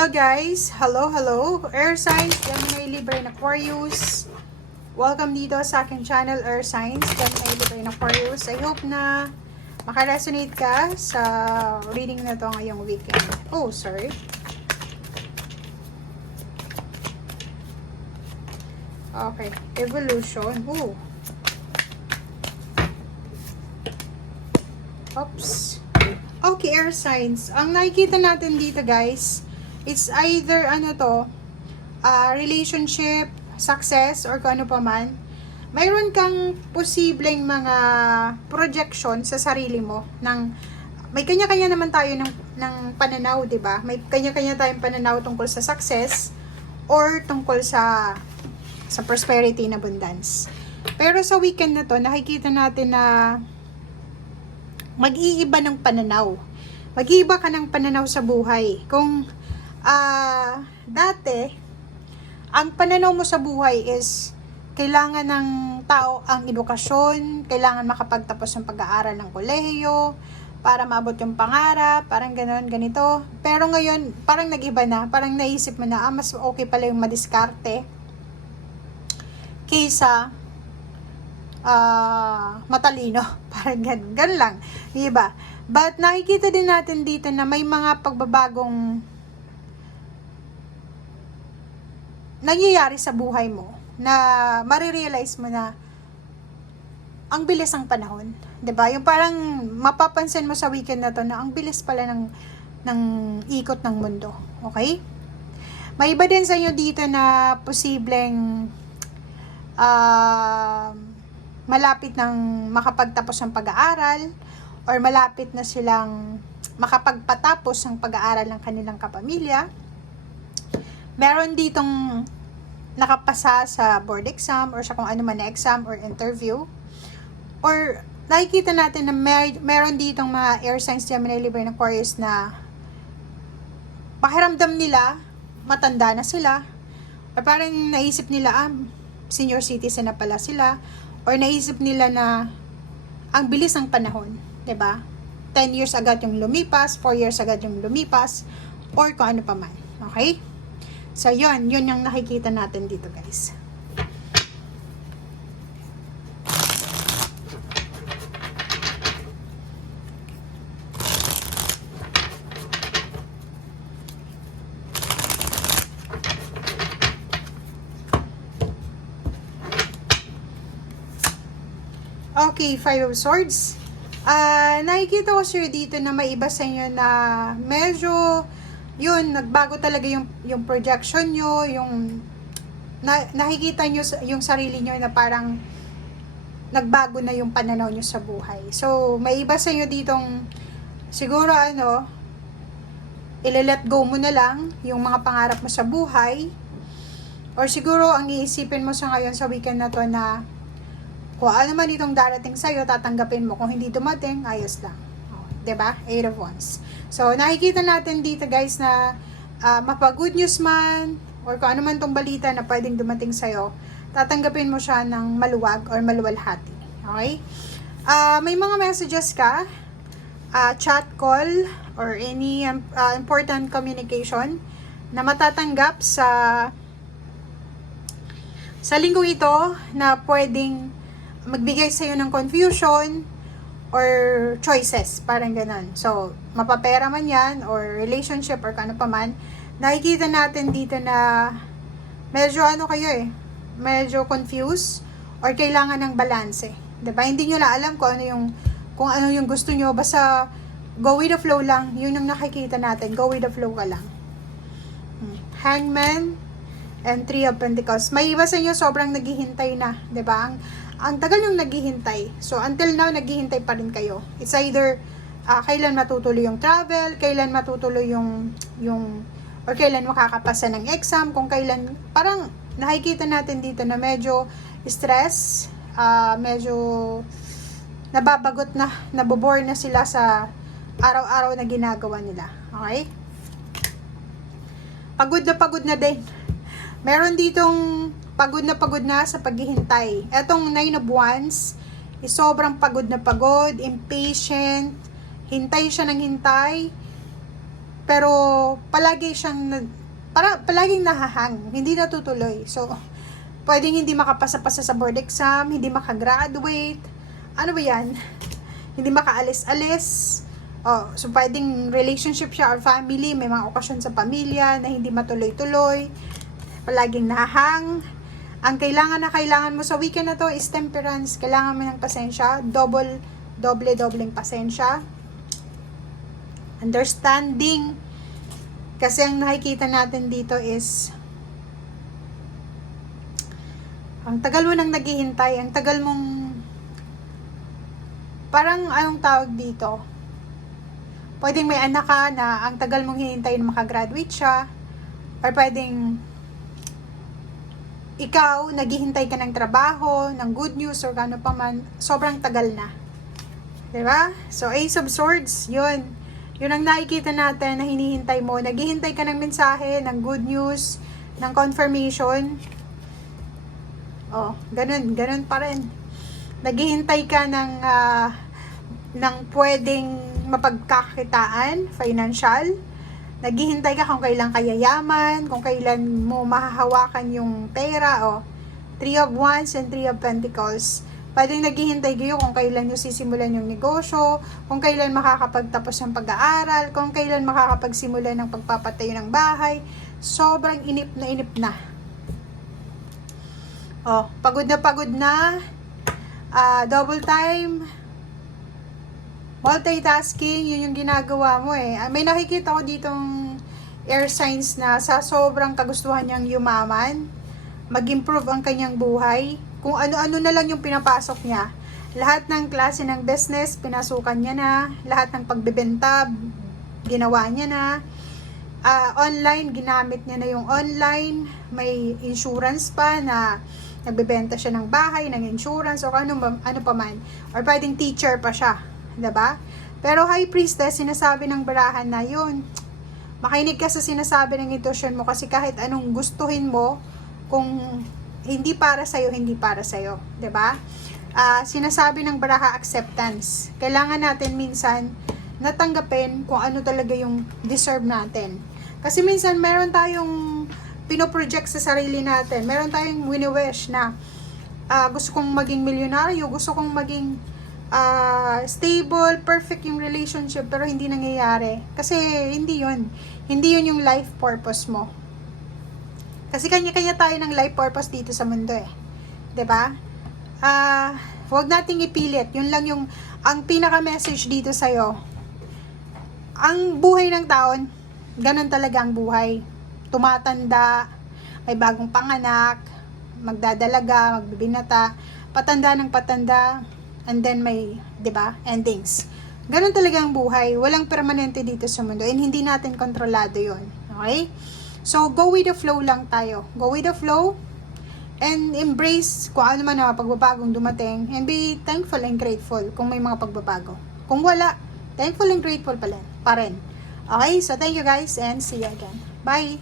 Hello guys! Hello! Air Signs, Gemini, Libra, and Aquarius. Welcome dito sa aking channel, Air Signs, Gemini, Libra, and Aquarius. I hope na makaresonate ka sa reading na to ngayong weekend. Oh, sorry. Okay, Evolution. Ooh. Oops. Okay, Air Signs. Ang nakikita natin dito guys, it's either relationship, success, or kung ano pa man. Mayroon kang posibleng mga projection sa sarili mo may kanya-kanya naman tayo ng pananaw, 'di ba? May kanya-kanya tayong pananaw tungkol sa success or tungkol sa prosperity and abundance. Pero sa weekend na 'to, nakikita natin na mag-iiba ng pananaw. Mag-iiba ka ng pananaw sa buhay. Kung dati, ang pananaw mo sa buhay is kailangan ng tao ang edukasyon, kailangan makapagtapos ng pag-aaral ng kolehiyo para maabot yung pangarap, parang gano'n, ganito. Pero ngayon, parang nag-iba na, parang naisip mo na, mas okay pala yung madiskarte kaysa matalino, parang ganun lang, diba? But nakikita din natin dito na may mga pagbabagong nangyayari sa buhay mo na marirealize mo na ang bilis ng panahon, 'di ba? Yung parang mapapansin mo sa weekend na to na ang bilis pala ng ikot ng mundo, okay? May iba din sa inyo dito na posibleng malapit ng makapagtapos ng pag-aaral or malapit na silang makapagpatapos ng pag-aaral ng kanilang kapamilya. Meron ditong nakapasa sa board exam or sa kung ano man na exam or interview. Or nakikita natin na meron ditong mga air signs, Gemini, Libra, and Aquarius na pakiramdam nila matanda na sila or parang naisip nila senior citizen na pala sila or naisip nila na ang bilis ng panahon, 'di ba? 10 years agad yung lumipas, 4 years agad yung lumipas or kung ano pa man. Okay? So, yun yung nakikita natin dito, guys. Okay, Five of Swords. Nakikita ko sir dito na may iba sa inyo na medyo yun, nagbago talaga yung projection nyo, yung nakikita nyo yung sarili nyo na parang nagbago na yung pananaw nyo sa buhay. So, may iba sa inyo ditong siguro ile-let go mo na lang yung mga pangarap mo sa buhay or siguro ang iisipin mo sa ngayon sa weekend na to na kung ano man itong darating sa'yo, tatanggapin mo. Kung hindi dumating, ayos lang. Diba? 8 of Wands. So, nakikita natin dito guys na mapa-good news man or kung ano man tong balita na pwedeng dumating sa'yo, tatanggapin mo siya ng maluwag or maluwalhati. Okay? May mga messages ka, chat call, or any important communication na matatanggap sa linggong ito na pwedeng magbigay sa'yo ng confusion or choices, parang ganun. So, mapapera man yan, or relationship, or kano pa man, nakikita natin dito na medyo medyo confused, or kailangan ng balance. Diba? Hindi nyo na alam kung ano yung gusto nyo, basta go with the flow lang, yun yung nakikita natin, go with the flow ka lang. Hangman, and Three of Pentacles. May iba sa inyo sobrang naghihintay na, diba? Ang tagal yung naghihintay. So, until now, naghihintay pa rin kayo. It's either, kailan matutuloy yung travel, kailan matutuloy or kailan makakapasa ng exam, kung kailan, parang nakikita natin dito na medyo stress, medyo nababagot na, nabobore na sila sa araw-araw na ginagawa nila. Okay? Pagod na din. Meron ditong pagod na sa paghihintay. Etong 9 of Wands is sobrang pagod na pagod, impatient, hintay siya ng hintay, pero palagi siyang palaging nahahang, hindi natutuloy. So, pwedeng hindi makapasa-pasa sa board exam, hindi makagraduate, ano ba yan? Hindi makaalis-alis. Oh, so pwedeng relationship siya or family, may mga okasyon sa pamilya na hindi matuloy-tuloy, palaging nahahang. Ang kailangan mo sa weekend na to is temperance. Kailangan mo ng pasensya, dobleng pasensya. Understanding. Kasi ang nakikita natin dito is ang tagal mo nang naghihintay, ang tagal mong parang anong tawag dito? Pwedeng may anak ka na ang tagal mong hinintay na makagraduate siya, or pwedeng ikaw, naghihintay ka ng trabaho, ng good news, or gano pa man, sobrang tagal na. Diba? So, Ace of Swords, yun. Yun ang nakikita natin na hinihintay mo. Naghihintay ka ng mensahe, ng good news, ng confirmation. Oh, ganun pa rin. Naghihintay ka ng pwedeng mapagkakitaan, financial. Naghihintay ka kung kailan kayayaman, kung kailan mo mahahawakan yung pera, o Three of Wands and Three of Pentacles. Pwedeng naghihintay kayo kung kailan nyo sisimulan yung negosyo, kung kailan makakapagtapos ng pag-aaral, kung kailan makakapagsimula ng pagpapatayo ng bahay. Sobrang inip na. Oh, pagod na. Double time. Multitasking, yun yung ginagawa mo eh. May nakikita ko ditong air signs na sa sobrang kagustuhan niyang yumaman, mag-improve ang kanyang buhay. Kung ano-ano na lang yung pinapasok niya. Lahat ng klase ng business, pinasukan niya na. Lahat ng pagbebenta, ginawa niya na. Online, ginamit niya na yung online. May insurance pa na nagbebenta siya ng bahay, ng insurance, o ano pa man. Or pwedeng teacher pa siya. Diba? Pero High Priestess, sinasabi ng barahan na yun. Makinig ka sa sinasabi ng intuition mo, kasi kahit anong gustuhin mo, kung hindi para sa'yo, hindi para sa'yo. Diba? Sinasabi ng baraha, acceptance. Kailangan natin minsan natanggapin kung ano talaga yung deserve natin. Kasi minsan meron tayong pinoproject sa sarili natin. Meron tayong wini-wish na gusto kong maging milyonaryo, gusto kong maging stable, perfect yung relationship, pero hindi nangyayari. Kasi hindi yun yung life purpose mo. Kasi kanya-kanya tayo ng life purpose dito sa mundo eh. 'Di ba? Huwag nating ipilit. Yun lang yung ang pinaka-message dito sa'yo. Ang buhay ng taon, ganun talaga ang buhay. Tumatanda, may bagong panganak, magdadalaga, magbibinata, patanda ng patanda, and then may, 'di ba, endings. Ganun talaga ang buhay. Walang permanente dito sa mundo, and hindi natin kontrolado 'yon. Okay? So, go with the flow lang tayo. Go with the flow and embrace kung ano man ang pagbabagong dumating, and be thankful and grateful kung may mga pagbabago. Kung wala, thankful and grateful pa rin. Okay? So, thank you guys, and see you again. Bye!